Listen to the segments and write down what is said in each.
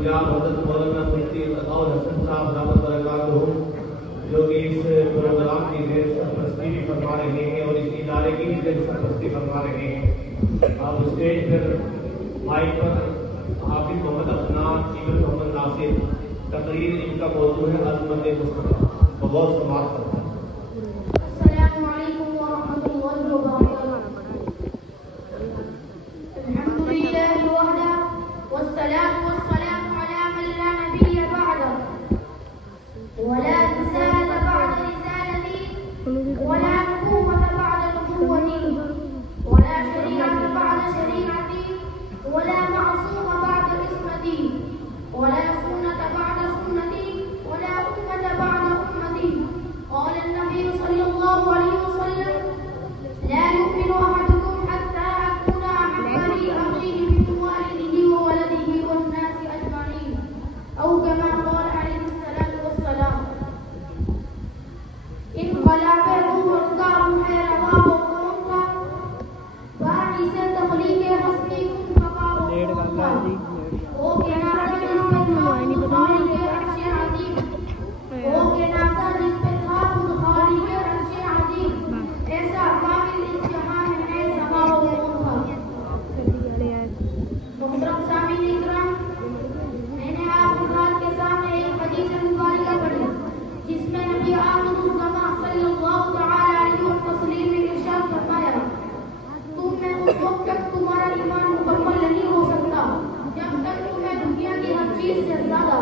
جناب حضرت مولانا مفتی عطاء الحسن صاحب دامت برکاتہ جو کہ اس پروگرام کی زیر سرپرستی بھی فرما رہے ہیں اور اس ادارے کی بھی زیر سرپرستی فرما رہے ہیں. اب اسٹیج پر مائک پر حافظ محمد عدنان چیمن محمد ناصر تقریر ان کا موضوع ہے عظمت مصطفیٰ بغور سماعت کرتا ہے. السلام علیکم ورحمۃ اللہ وبرکاتہ. الحمد للہ وحدہ والصلاة والسلام على من لا نبي بعده ولا رسالة بعد رسالته ولا نبوة بعد نبوته ولا شريعة بعد شريعته ولا معصوم بعد عصمته ولا سنة بعد سنته ولا أمة بعد أمته. قال النبي صلى الله عليه وسلم لا يؤمن أحدكم حتى أكون أحب لأخيه من والده وولده والناس أجمعين أو كما قال عليه الصلاة والسلام. إن غلابه وانقام خير ما وقومك باعث تخليق حسبكم فقاومك وہ کہنا کہ جس پہ تھا خالی کے عرش عظیم وہ کہنا جس پہ تھا خالی کے عرش عظیم ایسا کامل اس جہاں ہے سما و نور کا. محترم سامعین اکرام، میں نے آپ حضرات کے سامنے ایک حدیث مبارکہ پڑھی جس میں نبی آخر الزمان صلی اللہ تعالی علیہ وسلم نے ارشاد فرمایا تم میں اس وقت تک تمہارا ایمان مکمل نہیں ہو سکتا جب تک تمہیں دنیا کی ہر چیز سے زیادہ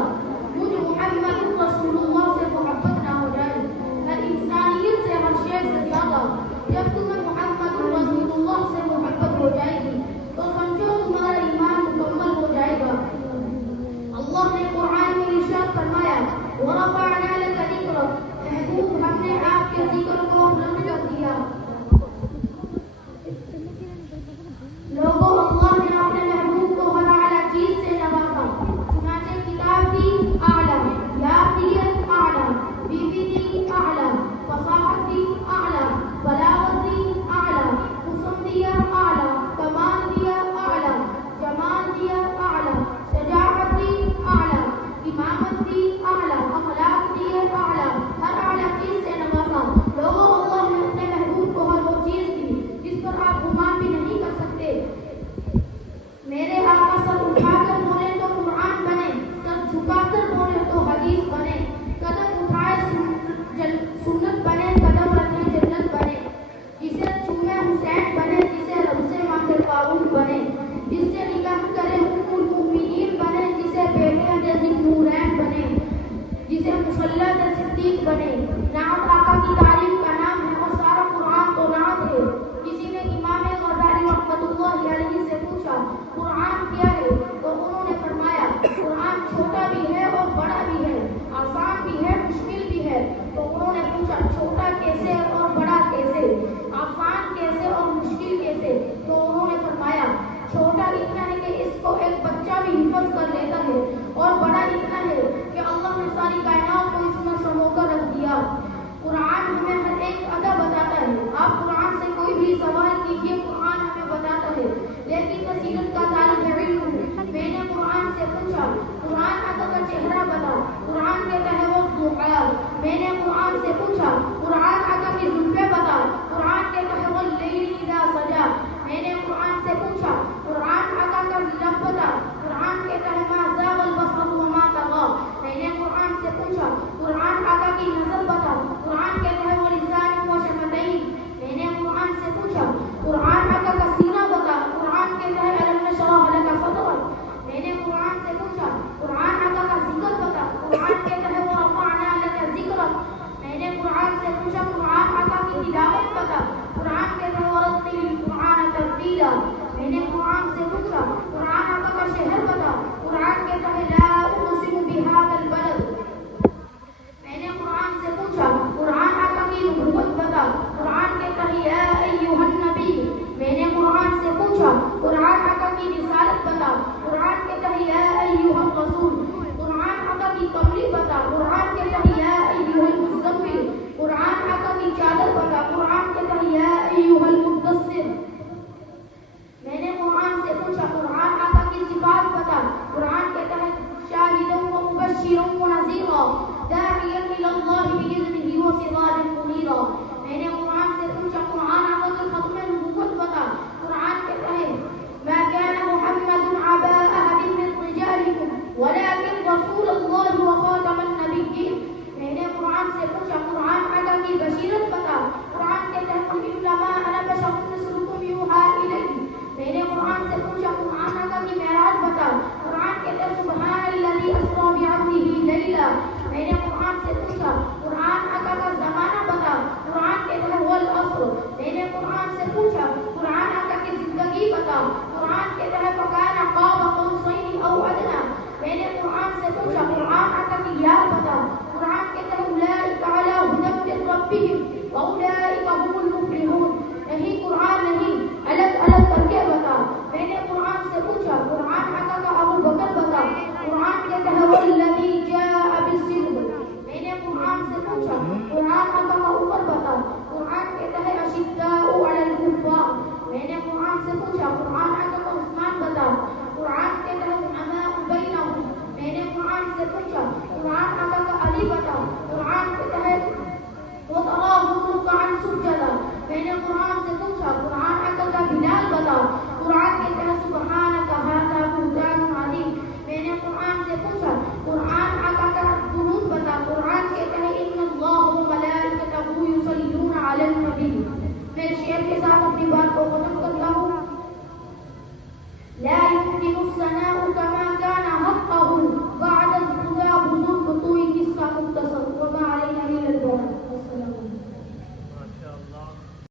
مجھ محمد رسول اللہ سے محبت نہ ہو جائے، ہر انسانیت سے ہر شے سے زیادہ جب تمہیں محمد رسول اللہ سے محبت ہو جائے گی تو سمجھو تمہارا ایمان مکمل ہو جائے گا. اللہ نے قرآن میں ارشاد فرمایا وَرَفَعْنَا لَكَ ذِكْرَكَ، محبوب ہم نے آپ کے ذکر کو بلند کر دیا. لوگوں اللہ نے اپنے محبوب کو ہر اعلیٰ چیز سے نوازا. چنانچہ کتاب دی اعلیٰ، یادیت اعلیٰ، بیوی دی اعلیٰ، فصاحت دی اعلیٰ، بلاغت دی اعلیٰ، حسن دیا اعلیٰ، کمال دیا اعلیٰ، جمال دیا اعلیٰ، شجاعت دی اعلیٰ، امامت دی اعلیٰ، اخلاق دی اعلیٰ، ہر اعلیٰ چیز سے نوازا. لوگوں اللہ نے اپنے محبوب کو ہر وہ چیز دی جس پر آپ گمان بھی نہیں کر سکتے. میرے آقا سر اٹھا کر بولے تو قرآن بنے، سر جھکا کر بولے تو حدیث بنے، قدم اٹھائے سنت بنے، قدم رکھے جنت بنے. جسے چومے حسین بنے، جسے رب سے مانگے فاروق بنے، جس سے نکاح کرے ام المؤمنین بنے، جسے بیٹیاں دے نورین بنے، جسے مصلی دے صدیق بنے. نعت آقا کی تعریف کا نام ہے اور سارا قرآن تو نعت ہے. کسی نے امام غزالی رحمۃ اللہ علیہ سے پوچھا قرآن کیا ہے تو انہوں نے فرمایا قرآن چھوٹا بھی ہے اور بڑا بھی ہے، آسان بھی ہے مشکل بھی ہے. تو انہوں نے پوچھا چھوٹا کیسے اور بڑا کیسے، آسان کیسے اور مشکل کیسے؟ تو انہوں نے فرمایا چھوٹا اتنا ہے کہ اس کو ایک بچہ بھی حفظ کر لیتا ہے اور بڑا اتنا ہے کہ اللہ نے ساری کائنات کو اس میں سمو کر رکھ دیا. قرآن ہمیں ہر ایک ادا بتاتا ہے. آپ قرآن سے کوئی بھی سوال کیجیے قرآن ہمیں بتاتا ہے. لیکن بصیرت کا طالب علم میں نے قرآن سے پوچھا قرآن ادا کا چہرہ بتا، قرآن کہتا ہے وہ ذوالقیار. میں نے قرآن سے پوچھا قرآن ادا کی زلفیں بتا، قرآن کہتا ہے وہ لیل اذا سجا. میں نے قرآن سے پوچھا قرآن ادا کا لب بتا، قرآن کہتا ہے ما زاغ البصر وما طغى. میں نے قرآن سے پوچھا قرآن ادا کی نظر بتا، قرآن کہتا ہے وہ لسان و شفتین. میں نے قرآن سے پوچھا قرآن ادا کا سینہ بتا، قرآن کہتا ہے الم نشرح لک صدرک. میں نے قرآن سے پوچھا قرآن ادا کا ذکر بتا، قرآن کہتا ہے وہ رفعنا لک ذکرک. میں نے قرآن سے پوچھا قرآن ادا کی تلاوت بتا، قرآن کہتا ہے ورتل القرآن ترتیلا. میں نے قرآن سے پوچھا قرآن ادا کا شہر بتا، قرآن کہتا ہے لا اقسم بهذا البلد. میں نے قرآن سے پوچھا قرآن آقا کی نبوت بتا، قرآن کہتا ہے یا ایھا النبی. میں نے قرآن سے پوچھا قرآن آقا کی رسالت بتا، قرآن کہتا ہے یا ایھا الرسول. قرآن آقا کی کملی بتا، قرآن کہتا ہے یا ایھا المزمل. قرآن آقا کی چادر بتا، قرآن کہتا ہے یا ایھا المدثر. میں نے قرآن سے پوچھا قرآن آقا کی صفات بتا، قرآن کہتا ہے نے سوچا قرآن آتا کہ یاد بتا. قرآن کہتا ہے اولئک علی ھدی من ربہم